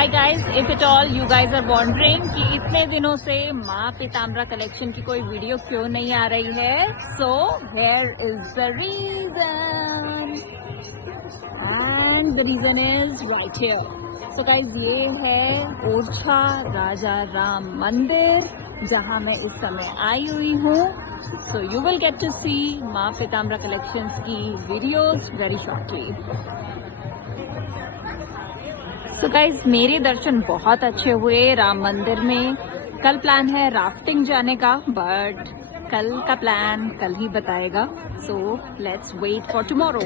Hi guys, if it all you guys are wondering कि इतने दिनों से माँ पीताम्बरा कलेक्शन की कोई वीडियो क्यों नहीं आ रही है, so here is the reason and the reason is right here. So guys, ये है ओरछा राजा राम मंदिर जहाँ मैं इस समय आई हुई हूँ। So you will get to see माँ पीताम्बरा कलेक्शंस की वीडियोज वेरी शॉर्टली। तो गाइज, मेरे दर्शन बहुत अच्छे हुए राम मंदिर में। कल प्लान है राफ्टिंग जाने का, बट कल का प्लान कल ही बताएगा। So let's wait for tomorrow.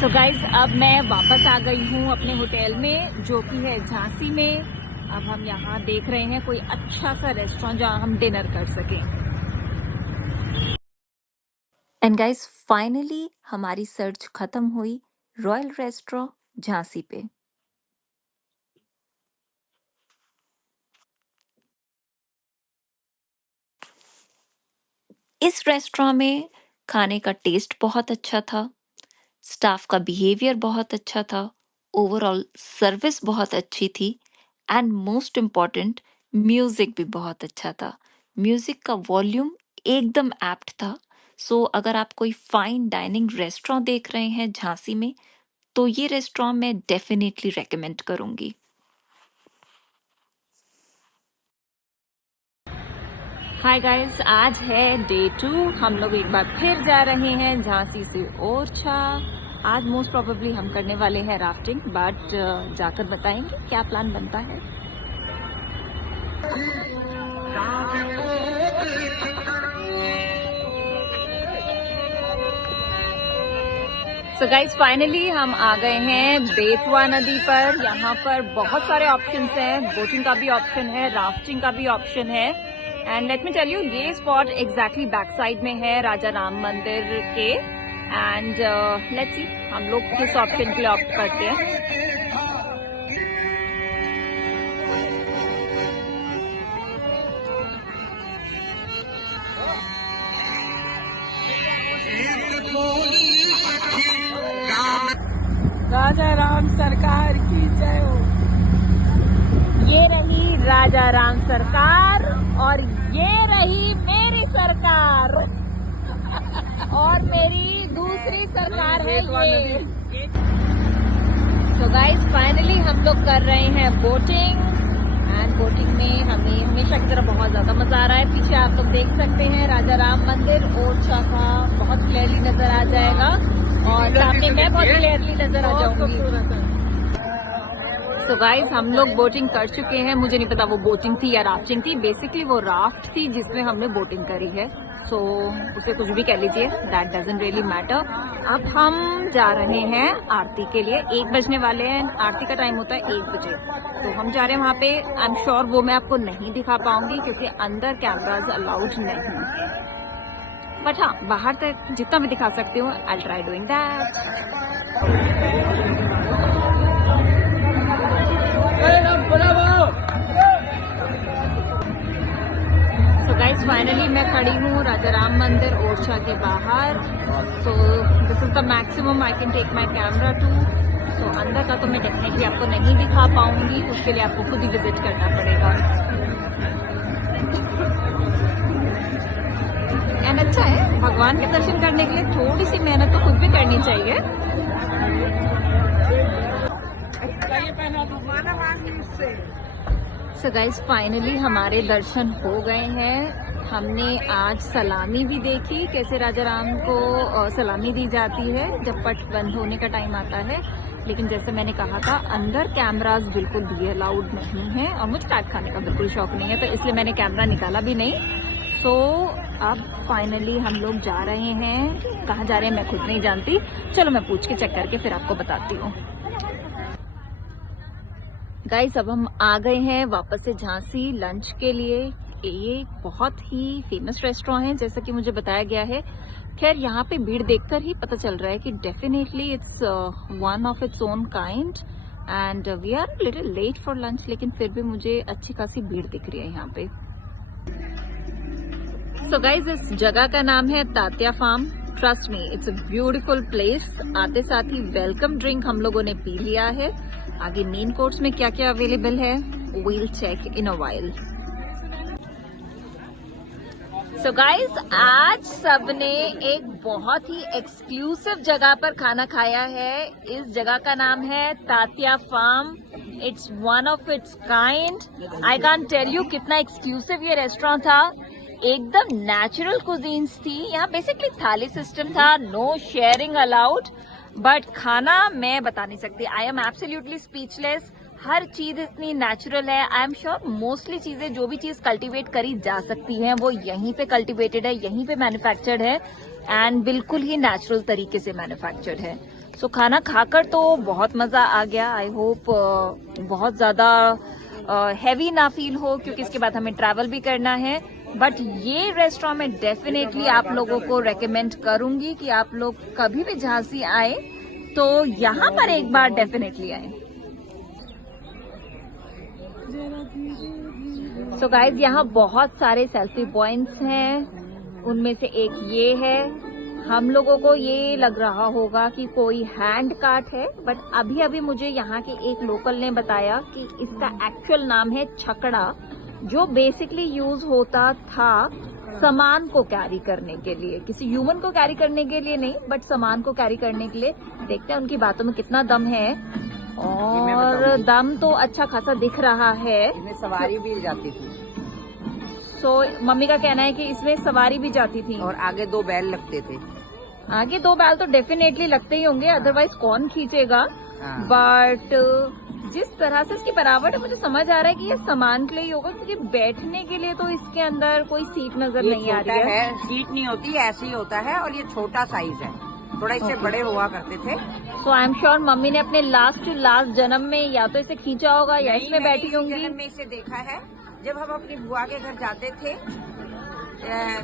So guys, अब मैं वापस आ गई हूँ अपने होटल में, जो कि है झांसी में। अब हम यहाँ देख रहे हैं कोई अच्छा सा रेस्टोरेंट जहाँ हम डिनर कर सकें। एंड गाइस, फाइनली हमारी सर्च खत्म हुई रॉयल रेस्टोरेंट झांसी पे। इस रेस्टोरेंट में खाने का टेस्ट बहुत अच्छा था, स्टाफ का बिहेवियर बहुत अच्छा था, ओवरऑल सर्विस बहुत अच्छी थी एंड मोस्ट इम्पॉर्टेंट म्यूजिक भी बहुत अच्छा था। म्यूजिक का वॉल्यूम एकदम एप्ट था। सो अगर आप कोई फाइन डाइनिंग रेस्टोरेंट देख रहे हैं झांसी में, तो ये रेस्टोरेंट मैं डेफिनेटली रेकमेंड करूंगी। हाय गाइस, आज है डे 2। हम लोग एक बार फिर जा रहे हैं झांसी से ओरछा। आज मोस्ट प्रोबेबली हम करने वाले हैं राफ्टिंग, बट जाकर बताएंगे क्या प्लान बनता है। तो गाइस, फाइनली हम आ गए हैं बेतवा नदी पर। यहाँ पर बहुत सारे ऑप्शंस हैं, बोटिंग का भी ऑप्शन है, राफ्टिंग का भी ऑप्शन है। And let me tell you, ये स्पॉट एग्जैक्टली बैक साइड में है राजा राम मंदिर के। एंड लेट्स सी हम लोग किस ऑप्शन के लिए ऑप्ट करते हैं। राजा राम सरकार की जय हो। ये रही राजा राम सरकार और ये रही मेरी सरकार और मेरी दूसरी सरकार है ये। तो गाइस, फाइनली हम लोग कर रहे हैं बोटिंग। एंड बोटिंग में हमें हमेशा की तरह बहुत ज्यादा मजा आ रहा है। पीछे आप लोग देख सकते हैं राजा राम मंदिर ओरछा का बहुत क्लियरली नजर आ जाएगा और सामने मैं बहुत क्लियरली नजर आ जाऊंगी। तो गाइस, हम लोग बोटिंग कर चुके हैं। मुझे नहीं पता वो बोटिंग थी या राफ्टिंग थी। बेसिकली वो राफ्ट थी जिसमें हमने बोटिंग करी है। सो उसे कुछ भी कह लीजिए, दैट डजंट रियली मैटर। अब हम जा रहे हैं आरती के लिए। 1 बजने वाले हैं, आरती का टाइम होता है 1 बजे। तो हम जा रहे हैं वहाँ पे। आई एम श्योर वो मैं आपको नहीं दिखा पाऊंगी क्योंकि अंदर कैमराज अलाउड नहीं, बट हाँ, बाहर तक जितना भी दिखा सकती हूँ, I will try doing that. तो गाइस, फाइनली मैं खड़ी हूँ राजा राम मंदिर ओरछा के बाहर। So this is the maximum I can take my camera to. सो अंदर का तो मैं डेफिनेटली आपको नहीं दिखा पाऊंगी, उसके लिए आपको खुद ही विजिट करना पड़ेगा। एंड अच्छा है, भगवान के दर्शन करने के लिए थोड़ी सी मेहनत तो खुद भी करनी चाहिए। सो गाइस, फाइनली हमारे दर्शन हो गए हैं। हमने आज सलामी भी देखी, कैसे राजा राम को सलामी दी जाती है जब पट बंद होने का टाइम आता है। लेकिन जैसे मैंने कहा था, अंदर कैमराज बिल्कुल भी अलाउड नहीं है और मुझे कैट खाने का बिल्कुल शौक नहीं है, तो इसलिए मैंने कैमरा निकाला भी नहीं। सो अब फाइनली हम लोग जा रहे हैं। कहाँ जा रहे हैं मैं खुद नहीं जानती। चलो मैं पूछ के चेक करके फिर आपको बताती हूँ। गाइस, अब हम आ गए हैं वापस से झांसी लंच के लिए। ये बहुत ही फेमस रेस्टोरेंट है जैसा कि मुझे बताया गया है। खैर, यहाँ पे भीड़ देखकर ही पता चल रहा है कि definitely it's one of its own kind and we are little late for lunch, लेकिन फिर भी मुझे अच्छी खासी भीड़ दिख रही है यहाँ पे। तो गाइज, इस जगह का नाम है Tatya farm. Trust me, it's a beautiful place. आते साथ ही वेलकम ड्रिंक हम लोगों ने पी लिया है। आगे मेन कोर्स में क्या क्या अवेलेबल है, we'll check in a while. So guys, आज सबने एक बहुत ही एक्सक्लूसिव जगह पर खाना खाया है। इस जगह का नाम है Tatya farm. It's one of its kind. I can't tell you कितना एक्सक्लूसिव ये रेस्टोरेंट था। एकदम नेचुरल कुजीन्स थी। यहाँ बेसिकली थाली सिस्टम था, नो शेयरिंग अलाउड। बट खाना मैं बता नहीं सकती, आई एम एब्सोल्युटली स्पीचलेस। हर चीज इतनी नेचुरल है। आई एम श्योर मोस्टली चीजें, जो भी चीज कल्टीवेट करी जा सकती हैं, वो यहीं पे कल्टीवेटेड है, यहीं पे मैन्युफैक्चर्ड है एंड बिल्कुल ही नेचुरल तरीके से मैन्युफैक्चर्ड है। सो खाना खाकर तो बहुत मजा आ गया। आई होप बहुत ज्यादा हैवी ना फील हो, क्योंकि इसके बाद हमें ट्रैवल भी करना है। बट ये रेस्टोरेंट में डेफिनेटली आप लोगों को रेकमेंड करूंगी कि आप लोग कभी भी झांसी आए तो यहाँ पर एक बार डेफिनेटली आए। सो गाइज, यहाँ बहुत सारे सेल्फी पॉइंट्स हैं। उनमें से एक ये है। हम लोगों को ये लग रहा होगा कि कोई हैंड कार्ट है, बट अभी अभी मुझे यहाँ के एक लोकल ने बताया कि इसका एक्चुअल नाम है छकड़ा, जो बेसिकली यूज होता था सामान को कैरी करने के लिए। किसी ह्यूमन को कैरी करने के लिए नहीं, बट सामान को कैरी करने के लिए। देखते हैं उनकी बातों में कितना दम है, और दम तो अच्छा खासा दिख रहा है। इसमें सवारी भी जाती थी। सो मम्मी का कहना है कि इसमें सवारी भी जाती थी और आगे 2 बैल लगते थे। आगे 2 बैल तो डेफिनेटली लगते ही होंगे, अदरवाइज कौन खींचेगा। बट जिस तरह से इसकी बनावट है, मुझे समझ आ रहा है कि ये सामान के लिए ही होगा, क्योंकि बैठने के लिए तो इसके अंदर कोई सीट नजर नहीं आ रही है। सीट नहीं होती, ऐसे ही होता है, और ये छोटा साइज है, थोड़ा इससे बड़े हुआ करते थे। सो आई एम श्योर मम्मी ने अपने लास्ट जन्म में या तो इसे खींचा होगा या इसमें बैठी होंगी। जन्म में इसे देखा है। जब हम अपनी बुआ के घर जाते थे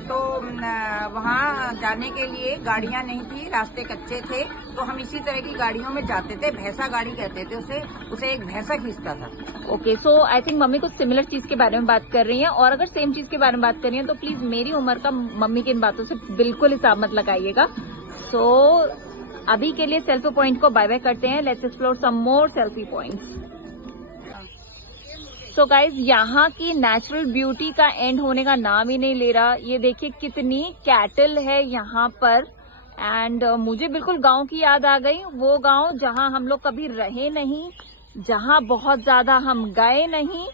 तो वहाँ जाने के लिए गाड़ियाँ नहीं थी, रास्ते कच्चे थे, तो हम इसी तरह की गाड़ियों में जाते थे। भैंसा गाड़ी कहते थे उसे एक भैंसा खींचता था। Okay, so I think mummy कुछ सिमिलर चीज के बारे में बात कर रही हैं, और अगर सेम चीज के बारे में बात कर रही हैं तो प्लीज मेरी उम्र का मम्मी की इन बातों से बिल्कुल हिसाब मत लगाइएगा। सो अभी के लिए सेल्फी पॉइंट को बाय बाय करते हैं। Let's explore some more selfie points. So guys, यहाँ की नेचुरल ब्यूटी का एंड होने का नाम ही नहीं ले रहा। ये देखिए कितनी कैटल है यहाँ पर, एंड मुझे बिल्कुल गांव की याद आ गई। वो गांव जहाँ हम लोग कभी रहे नहीं, जहाँ बहुत ज्यादा हम गए नहीं,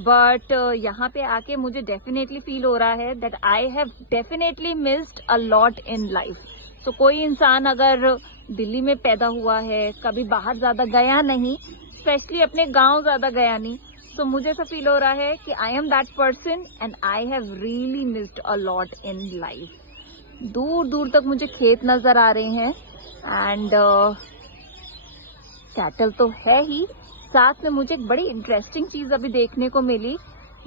बट यहाँ पे आके मुझे डेफिनेटली फील हो रहा है that I have definitely missed a lot in life. तो कोई इंसान अगर दिल्ली में पैदा हुआ है, कभी बाहर ज्यादा गया नहीं, स्पेशली अपने गांव ज्यादा गया नहीं, तो मुझे ऐसा फील हो रहा है कि I am that person and I have really missed a lot in life. दूर दूर तक मुझे खेत नजर आ रहे हैं एंड कैटल तो है ही, साथ में मुझे एक बड़ी इंटरेस्टिंग चीज अभी देखने को मिली,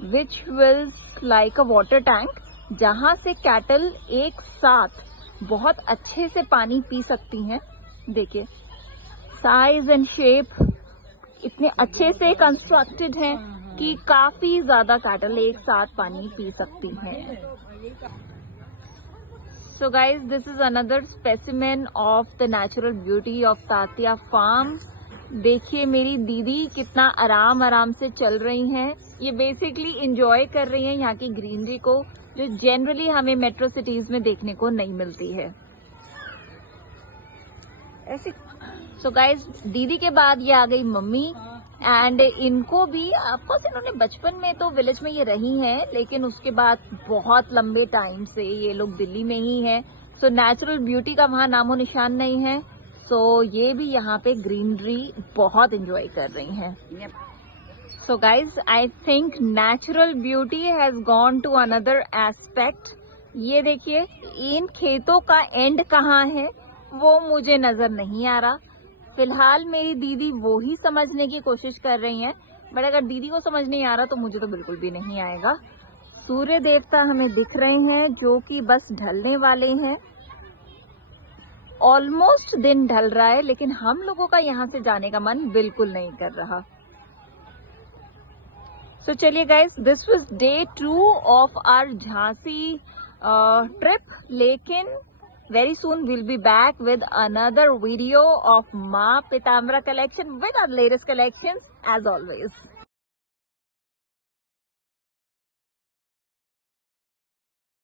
which wills like a water tank, जहां से कैटल एक साथ बहुत अच्छे से पानी पी सकती हैं। देखिए साइज एंड शेप इतने अच्छे से कंस्ट्रक्टेड हैं कि काफी ज्यादा कैटल एक साथ पानी पी सकती हैं। So guys, this is another specimen of the natural beauty of Tatya farm. देखिए मेरी दीदी कितना आराम आराम से चल रही हैं। ये बेसिकली एंजॉय कर रही हैं यहाँ की ग्रीनरी को, जो जनरली हमें मेट्रो सिटीज में देखने को नहीं मिलती है ऐसे। सो गाइज, दीदी के बाद ये आ गई मम्मी, एंड इनको भी ऑफकोर्स इन्होंने बचपन में तो विलेज में ये रही हैं, लेकिन उसके बाद बहुत लंबे टाइम से ये लोग दिल्ली में ही हैं। सो नेचुरल ब्यूटी का वहाँ नामो निशान नहीं है। सो ये भी यहाँ पे ग्रीनरी बहुत एंजॉय कर रही हैं। So guys, I think natural beauty has gone to another aspect. ये देखिए इन खेतों का एंड कहाँ है वो मुझे नजर नहीं आ रहा। फिलहाल मेरी दीदी वो ही समझने की कोशिश कर रही हैं, बट अगर दीदी को समझ नहीं आ रहा तो मुझे तो बिल्कुल भी नहीं आएगा। सूर्य देवता हमें दिख रहे हैं जो कि बस ढलने वाले हैं। ऑलमोस्ट दिन ढल रहा है, लेकिन हम लोगों का यहाँ से जाने का मन बिल्कुल नहीं कर रहा। सो चलिए guys, this was day 2 of our Jhansi trip, लेकिन Very soon we'll be back with another video of Ma Pitambara collection with our latest collections as always.